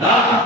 아,